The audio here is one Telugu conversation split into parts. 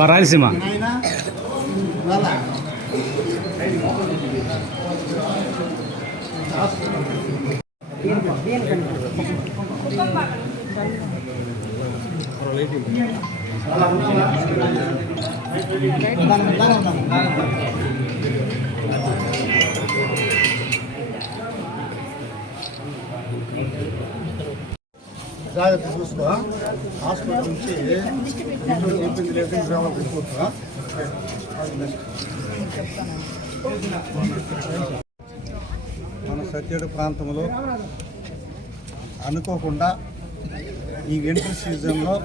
రాయలసీమ జాగ్రత్త చూసుకో. హాస్పిటల్ నుంచి ఇంట్లో చెప్పింది లేదు రావాలి తీసుకుంటా. మన సత్యేడు ప్రాంతంలో అనుకోకుండా ఈ వింటర్ సీజన్లో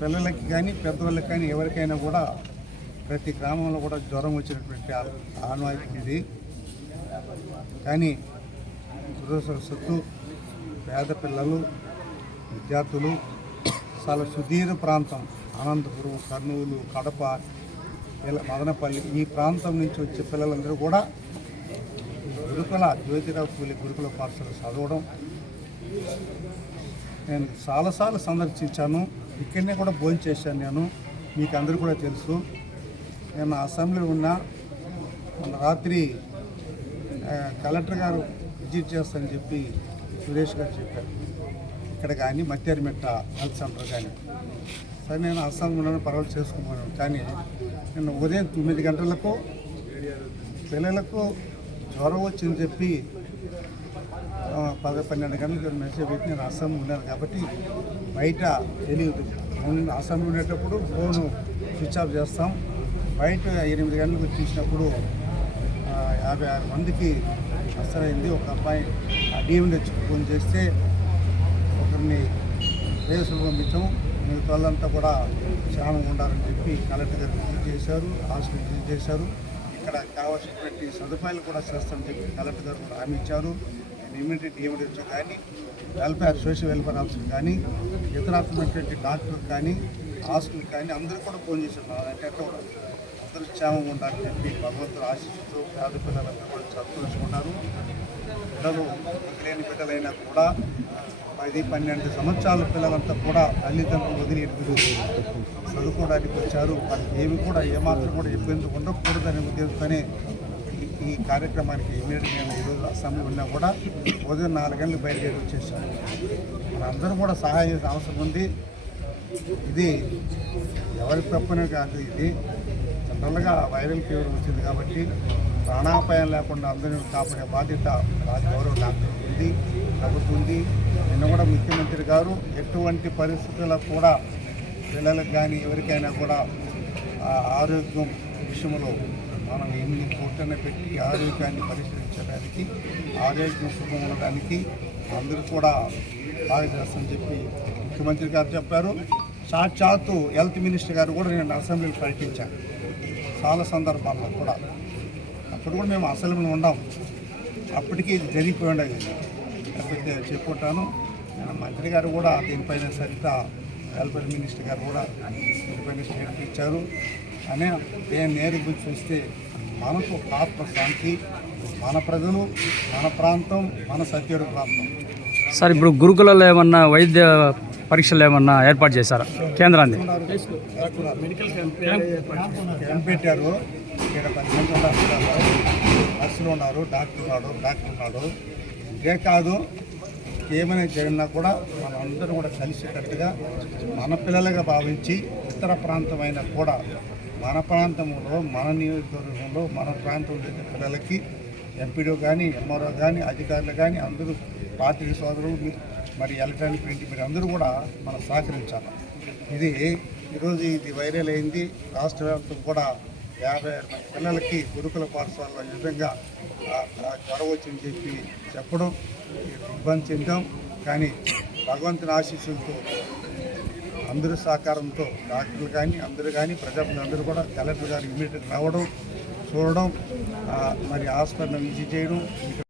పిల్లలకి కానీ పెద్దవాళ్ళకి కానీ ఎవరికైనా కూడా ప్రతి గ్రామంలో కూడా జ్వరం వచ్చినటువంటి ఆనవాయితీ ఇది. కానీ దురదృష్టవశాత్తు పేద పిల్లలు విద్యార్థులు చాలా సుదీర్ఘ ప్రాంతం అనంతపురం, కర్నూలు, కడప, మదనపల్లి ఈ ప్రాంతం నుంచి వచ్చే పిల్లలందరూ కూడా గురుకుల జ్యోతిరావు పూలే గురుకుల పాఠశాల చదవడం నేను చాలాసార్లు సందర్శించాను. ఇక్కడనే కూడా భోజనం చేశాను. నేను మీకు అందరూ కూడా తెలుసు. నేను అసెంబ్లీలో ఉన్న మన రాత్రి కలెక్టర్ గారు విజిట్ చేస్తానని చెప్పి సురేష్ గారు చెప్పారు. ఇక్కడ కానీ మత్యారిమెట్ట హెల్త్ సెంటర్ కానీ సరే నేను అసెంబ్లీలో పర్వాలు చేసుకున్నాను. కానీ నేను ఉదయం 9 గంటలకు పిల్లలకు జ్వరం వచ్చిందని చెప్పి 10-12 గంటలకు మెసేజ్ పెట్టి నేను అసెంబ్లీ ఉన్నాను కాబట్టి బయట తెలియదు. అసెంబ్లీ ఉండేటప్పుడు ఫోను స్విచ్ ఆఫ్ చేస్తాం. బయట 8 గంటలకు చూసినప్పుడు 56 మందికి అసలైంది. ఒక అబ్బాయి డిఎంహెచ్ ఫోన్ చేస్తే ఒకరిని రేసులు పంపించాం. మిగతా వాళ్ళంతా కూడా క్షేమంగా ఉండాలని చెప్పి కలెక్టర్ గారు విజిట్ చేశారు, హాస్పిటల్ విజిట్ చేశారు. ఇక్కడ కావాల్సినటువంటి సదుపాయాలు కూడా చేస్తామని చెప్పి కలెక్టర్ గారు కూడా హామీ ఇచ్చారు. ఇమ్యూనిటీ డిఎంహెచ్ కానీ వెల్ఫేర్ సోషల్ వెల్ఫేర్ ఆఫీసర్ కానీ ఇతరమైనటువంటి డాక్టర్ కానీ హాస్పిటల్ కానీ అందరూ కూడా ఫోన్ చేశారు. అంటే కూడా అందరూ క్షేమంగా ఉండాలని చెప్పి భగవంతుడు ఆశిస్తూ పేద పిల్లలంతా కూడా సంతోషించుకున్నారు. పిల్లలు లేని బిడ్డలైనా కూడా 10-12 సంవత్సరాల పిల్లలంతా కూడా తల్లిదండ్రులు వదిలి చదువుకోవడానికి వచ్చారు. వాళ్ళకి ఏమి కూడా ఏమాత్రం కూడా ఇబ్బంది ఉండకూడదనే ఉద్దేశంతోనే ఈ కార్యక్రమానికి ఇమీడియట్గా నేను ఈరోజు అసెంబ్లీ ఉన్నా కూడా ఉదయం 4 గంటలకు బయలుదేరి వచ్చేసాను. మనందరూ కూడా సహాయం చేసే అవసరం ఉంది. ఇది ఎవరి తప్పనే కాదు. ఇది జనరల్గా వైరల్ ఫీవర్ వచ్చింది కాబట్టి ప్రాణాపాయం లేకుండా అందరినీ కాపాడే బాధ్యత గౌరవ డాక్టర్ ఉంది, ప్రభుత్వం ఉంది. నిన్న కూడా ముఖ్యమంత్రి గారు ఎటువంటి పరిస్థితులకు కూడా పిల్లలకు కానీ ఎవరికైనా కూడా ఆరోగ్యం విషయంలో మనం ఎన్ని కోట్లనే పెట్టి ఆరోగ్యాన్ని పరిశీలించడానికి ఆరోగ్యం సుఖం ఉండడానికి అందరూ కూడా బాగా చేస్తామని చెప్పి ముఖ్యమంత్రి గారు చెప్పారు. సాక్షాత్తు హెల్త్ మినిస్టర్ గారు కూడా నేను అసెంబ్లీలో ప్రకటించాను చాలా సందర్భాల్లో కూడా. అప్పుడు కూడా మేము అసెంబ్లీలో ఉన్నాం. అప్పటికి ఇది జరిగిపోయి ఉండేది లేకపోతే చెప్పుకుంటాను. నేను మంత్రి గారు కూడా దీనిపైన సరిత వెల్ఫేర్ మినిస్టర్ గారు కూడా దీనిపైన స్టేట్మెంట్ ఇచ్చారు. అని నేను నేరుగా చూస్తే మనకు ఆత్మశాంతి, మన ప్రజలు, మన ప్రాంతం, మన సత్యేడు ప్రాంతం. సార్ ఇప్పుడు గురుకులలో ఏమన్నా వైద్య పరీక్షలు ఏమన్నా ఏర్పాటు చేశారా? కేంద్రాన్ని క్యాంప్ పెట్టారు. ఇక్కడ 10 మంది ఉన్నారు, నర్సులు ఉన్నారు, డాక్టర్ ఉన్నాడు. ఇదే కాదు, ఏమైనా జరిగినా కూడా మనందరూ కూడా కలిసేటట్టుగా మన పిల్లలుగా భావించి ఇతర ప్రాంతమైన కూడా మన ప్రాంతంలో, మన నియోజకవర్గంలో, మన ప్రాంతంలో పిల్లలకి ఎంపీడీ కానీ, ఎంఆర్ఓ కానీ, అధికారులు కానీ అందరూ పార్టీ సోదరులు మరి ఎలక్ట్రానిక్ ప్రింట్ మీరు అందరూ కూడా మనం సహకరించాలి. ఈరోజు ఇది వైరల్ అయింది. రాష్ట్ర వ్యాప్తం కూడా 56 మంది పిల్లలకి గురుకుల పాఠశాలలో ఈ విధంగా జ్వరం వచ్చిందని చెప్పి చెప్పడం ఇబ్బంది చెందాం. కానీ భగవంతుని ఆశీస్సులతో అందరూ సహకారంతో డాక్టర్లు కానీ అందరూ కానీ ప్రజలందరూ కూడా కలెక్టర్ గారు ఇమీడియట్గా రావడం, చూడడం, మరి హాస్పిటల్ విజిట్ చేయడం.